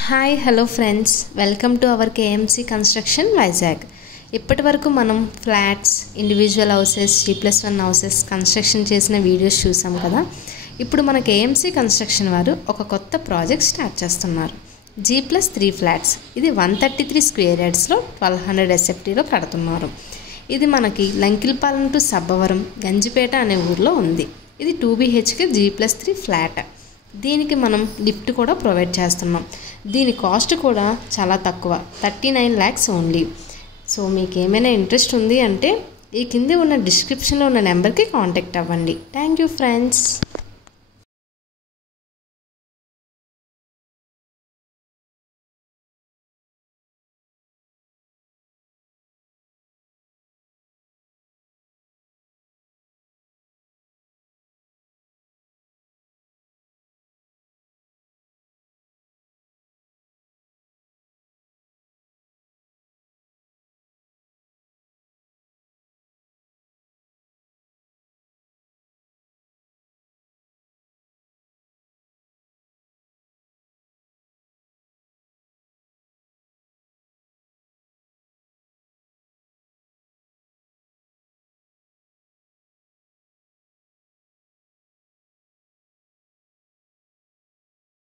Hi hello friends, welcome to our KMC construction Vizag. ఇప్పటి వరకు మనం flats, individual houses, G+1 houses construction చేసిన videos చూసాం కదా. ఇప్పుడు మన కేఎంసి కన్స్ట్రక్షన్ వారు ఒక కొత్త ప్రాజెక్ట్ స్టార్ట్ చేస్తున్నారు. G+3 flats. ఇది 133 స్క్వేర్ యార్డ్స్లో 1200 SFTలో కడుతున్నారు. ఇది మనకి లంకిల్పాలెం టు సబ్బవరం, గంజిపేట అనే ఊర్లో ఉంది. ఇది 2 BHK G+3 ఫ్లాట్. దీనికి మనం లిఫ్ట్ కూడా ప్రొవైడ్ చేస్తున్నాం. దీని కాస్ట్ కూడా చాలా తక్కువ, 39 lakhs ఓన్లీ. సో మీకు ఏమైనా ఇంట్రెస్ట్ ఉంది అంటే ఈ కింద ఉన్న డిస్క్రిప్షన్లో ఉన్న నెంబర్కి కాంటాక్ట్ అవ్వండి. Thank you friends.